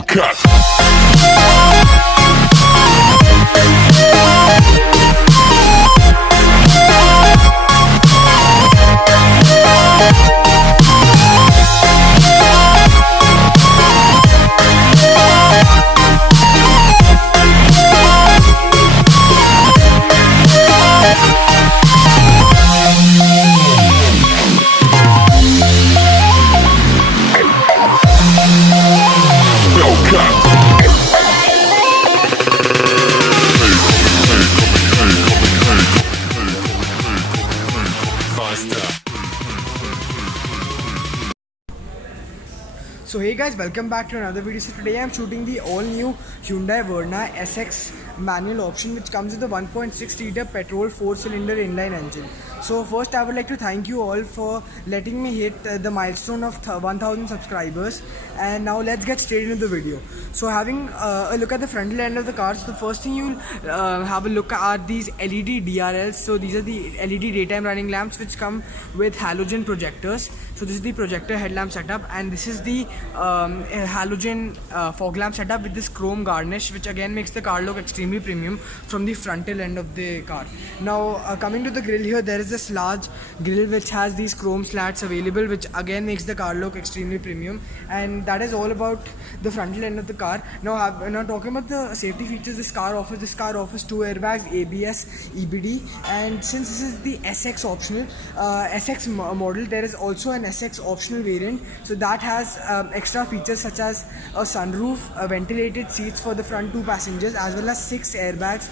Hellcat. So hey guys, welcome back to another video. So today I'm shooting the all new Hyundai Verna SX manual option, which comes with a 1.6 liter petrol 4-cylinder inline engine. So first I would like to thank you all for letting me hit the milestone of 1000 subscribers, and now let's get straight into the video. So having a look at the frontal end of the car, so the first thing you'll have a look at are these LED DRLs. So these are the LED daytime running lamps which come with halogen projectors. So this is the projector headlamp setup, and this is the halogen fog lamp setup with this chrome garnish, which again makes the car look extremely premium from the frontal end of the car. Now coming to the grille here, there is this large grille which has these chrome slats available, which again makes the car look extremely premium, and that is all about the frontal end of the car. Now talking about the safety features this car offers 2 airbags, ABS, EBD, and since this is the SX optional SX model, there is also an SX optional variant, so that has extra features such as a sunroof, ventilated seats for the front 2 passengers, as well as 6 airbags,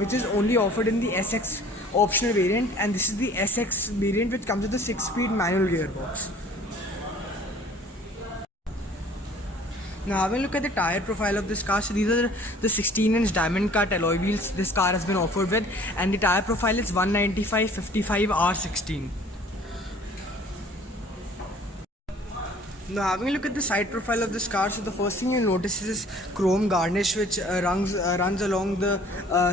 which is only offered in the SX optional variant, and this is the SX variant which comes with a 6-speed manual gearbox. Now having a look at the tire profile of this car, so these are the 16-inch diamond cut alloy wheels this car has been offered with, and the tire profile is 195/55 R16. Now having a look at the side profile of this car, so the first thing you'll notice is this chrome garnish which runs along the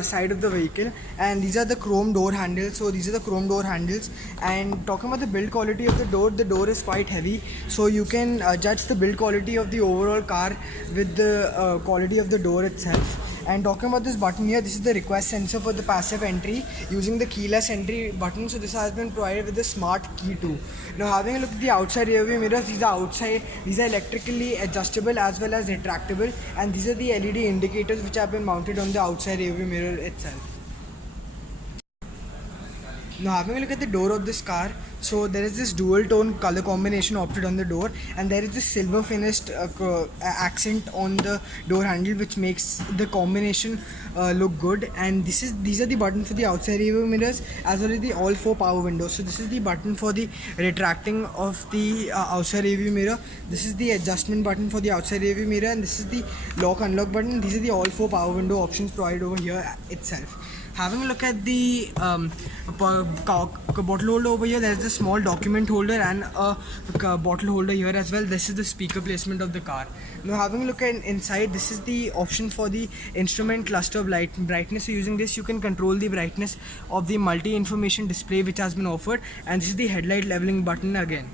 side of the vehicle, and these are the chrome door handles. So these are the chrome door handles, and talking about the build quality of the door is quite heavy, so you can judge the build quality of the overall car with the quality of the door itself. And talking about this button here, this is the request sensor for the passive entry using the keyless entry button. So this has been provided with a smart key too. Now having a look at the outside rear view mirrors, these are electrically adjustable as well as retractable, and these are the LED indicators which have been mounted on the outside rear view mirror itself. Now having a look at the door of this car, so there is this dual tone color combination opted on the door, and there is this silver finished accent on the door handle which makes the combination look good. And these are the buttons for the outside rear view mirrors as well as the all 4 power windows. So this is the button for the retracting of the outside rear view mirror, this is the adjustment button for the outside rear view mirror, and this is the lock unlock button. These are the all 4 power window options provided over here itself. Having a look at the bottle holder over here, there is a small document holder and a bottle holder here as well. This is the speaker placement of the car. Now having a look at inside, this is the option for the instrument cluster brightness. So using this you can control the brightness of the multi-information display which has been offered, and this is the headlight leveling button again.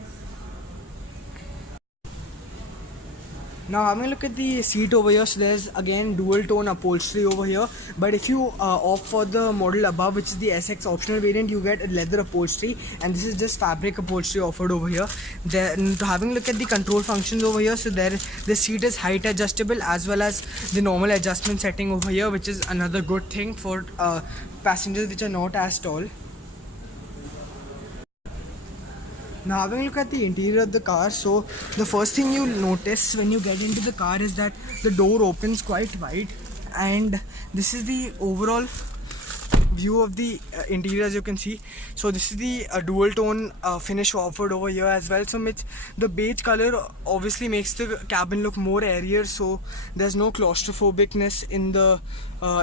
Now having a look at the seat over here, so there's again dual tone upholstery over here, but if you opt for the model above, which is the SX optional variant, you get a leather upholstery, and this is just fabric upholstery offered over here. Then having a look at the control functions over here, so the seat is height adjustable as well as the normal adjustment setting over here, which is another good thing for passengers which are not as tall. Now having a look at the interior of the car, so the first thing you'll notice when you get into the car is that the door opens quite wide, and this is the overall view of the interior as you can see. So this is the dual tone finish offered over here as well. So the beige color obviously makes the cabin look more airier, so there's no claustrophobicness in the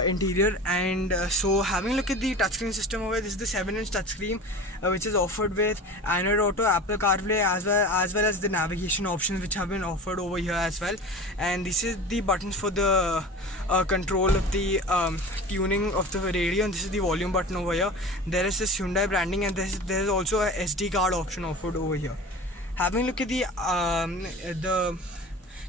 interior. And so having a look at the touchscreen system over here, this is the 7-inch touchscreen which is offered with Android Auto, Apple CarPlay, as well as the navigation options which have been offered over here as well. And this is the buttons for the control of the tuning of the radio, and this is the volume button over here. There is this Hyundai branding, and there is also a SD card option offered over here. Having a look at the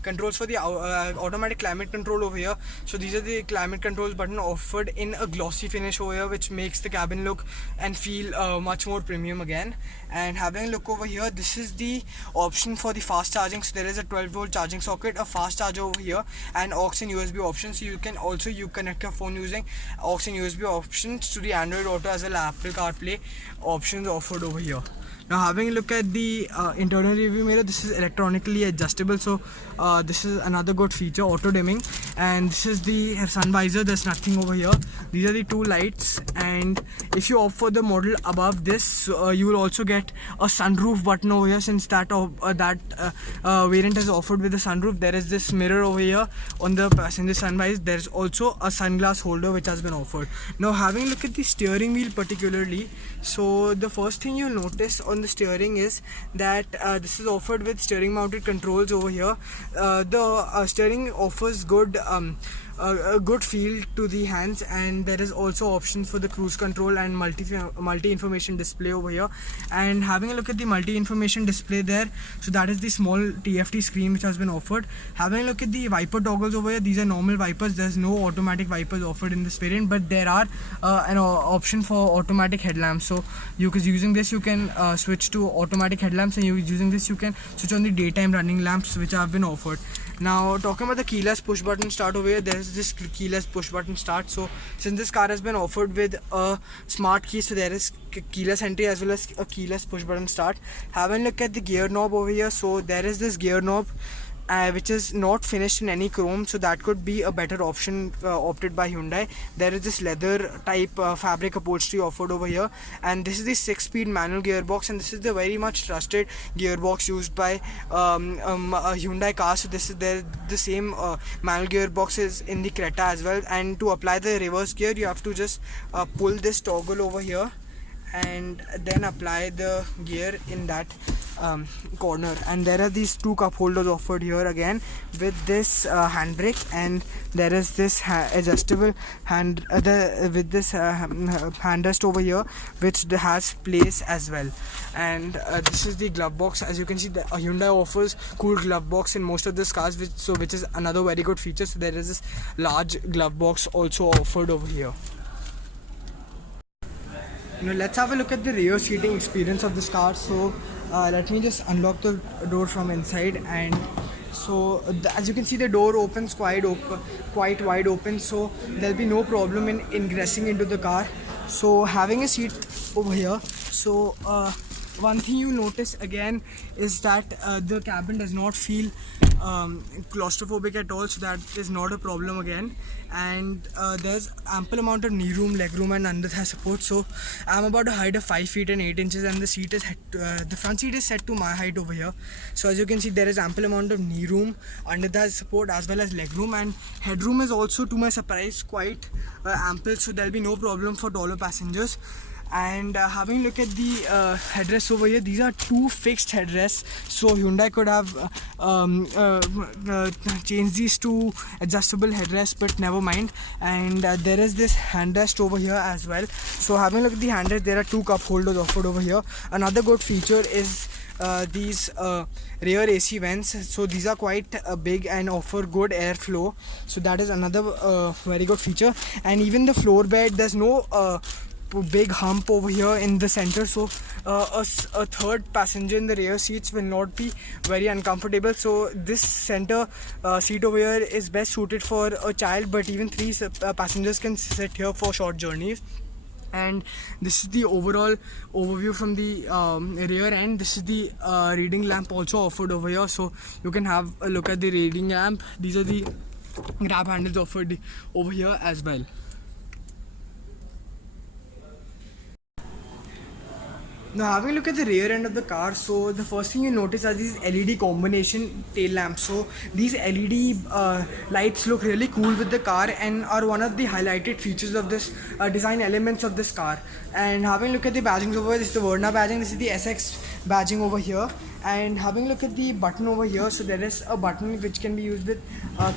controls for the automatic climate control over here. So these are the climate controls button offered in a glossy finish over here, which makes the cabin look and feel much more premium again. And having a look over here, this is the option for the fast charging. So there is a 12-volt charging socket, a fast charger over here, and aux and USB options. So you can also connect your phone using aux and USB options to the Android Auto as well as Apple CarPlay options offered over here. Now having a look at the internal review mirror, this is electronically adjustable, so this is another good feature, auto dimming. And this is the sun visor, there's nothing over here. These are the two lights, and if you opt for the model above this, you will also get a sunroof button over here. Since that variant is offered with the sunroof, there is this mirror over here on the passenger sunvisor. There's also a sunglass holder which has been offered. Now having a look at the steering wheel particularly, so the first thing you'll notice on the steering is that this is offered with steering mounted controls over here. The steering offers a good feel to the hands, and there is also options for the cruise control and multi information display over here. And having a look at the multi information display there, so that is the small TFT screen which has been offered. Having a look at the wiper toggles over here, these are normal wipers. There's no automatic wipers offered in this variant, but there are an option for automatic headlamps. So using this you can switch to automatic headlamps, and using this you can switch on the daytime running lamps which have been offered. Now talking about the keyless push button start over here, there is this keyless push button start. So since this car has been offered with a smart key, so there is keyless entry as well as a keyless push button start. Having a look at the gear knob over here, so there is this gear knob which is not finished in any chrome, so that could be a better option opted by Hyundai. There is this leather type fabric upholstery offered over here, and this is the 6-speed manual gearbox, and this is the very much trusted gearbox used by Hyundai cars. So this is the same manual gearbox is in the Creta as well. And to apply the reverse gear, you have to just pull this toggle over here and then apply the gear in that corner. And there are these two cup holders offered here again with this handbrake, and there is this adjustable hand with this handrest over here which has place as well. And this is the glove box. As you can see, the Hyundai offers cool glove box in most of the cars, which is another very good feature. So there is this large glove box also offered over here. Now let's have a look at the rear seating experience of this car. So let me just unlock the door from inside, and so as you can see, the door opens quite wide open, so there'll be no problem in ingressing into the car. So having a seat over here, so one thing you notice again is that the cabin does not feel claustrophobic at all, so that is not a problem again. And there's ample amount of knee room, leg room, and under thigh support. So I'm about a height of 5 feet and 8 inches, and the seat is the front seat is set to my height over here. So as you can see, there is ample amount of knee room, under thigh support, as well as leg room, and headroom is also, to my surprise, quite ample, so there'll be no problem for taller passengers. And having a look at the headrests over here, these are two fixed headrests, so Hyundai could have changed these to adjustable headrests, but never mind. And there is this handrest over here as well. So having a look at the handrest, there are two cup holders offered over here. Another good feature is these rear AC vents. So these are quite big and offer good airflow, so that is another very good feature. And even the floor bed, there's no big hump over here in the center, so a third passenger in the rear seats will not be very uncomfortable. So this center seat over here is best suited for a child, but even three passengers can sit here for short journeys. And this is the overall overview from the rear end. This is the reading lamp also offered over here, so you can have a look at the reading lamp. These are the grab handles offered over here as well. Now having a look at the rear end of the car, so the first thing you notice are these LED combination tail lamps. So these LED lights look really cool with the car and are one of the highlighted features of this design elements of this car. And having a look at the badgings over here, this is the Verna badging, this is the SX badging over here. And having a look at the button over here, so there is a button which can be used with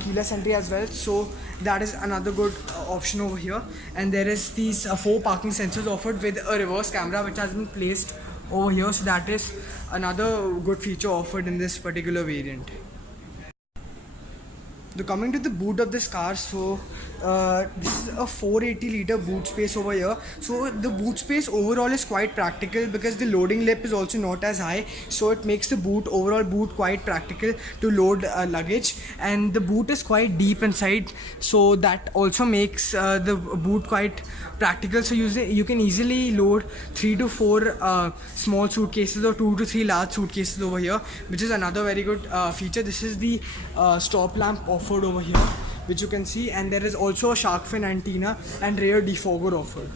keyless entry as well, so that is another good option over here. And there is these 4 parking sensors offered with a reverse camera which has been placed over here, so that is another good feature offered in this particular variant. Coming to the boot of this car, so this is a 480 liter boot space over here. So the boot space overall is quite practical because the loading lip is also not as high, so it makes the overall boot quite practical to load luggage. And the boot is quite deep inside, so that also makes the boot quite practical. So you can easily load 3 to 4 small suitcases or 2 to 3 large suitcases over here, which is another very good feature. This is the stop lamp offered over here, which you can see, and there is also a shark fin antenna and rear defogger offered.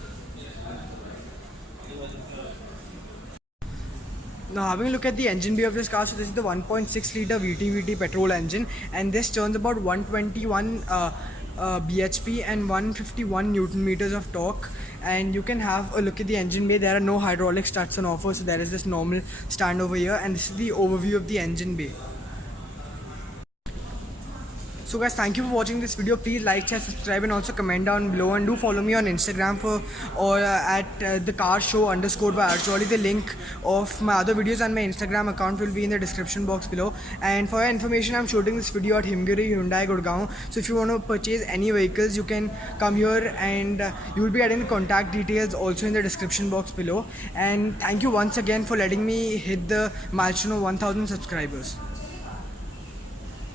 Now having a look at the engine bay of this car, so this is the 1.6 liter VT petrol engine, and this turns about 121 bhp and 151 newton meters of torque. And you can have a look at the engine bay. There are no hydraulic struts on offer, so there is this normal stand over here, and this is the overview of the engine bay. So guys, thank you for watching this video. Please like, share, subscribe, and also comment down below, and do follow me on Instagram at TheCarsShow_ by Arsh. The link of my other videos and my Instagram account will be in the description box below. And for your information, I'm shooting this video at Hyundai Gurgaon. So if you want to purchase any vehicles, you can come here, and you will be getting the contact details also in the description box below. And thank you once again for letting me hit the milestone of 1000 subscribers.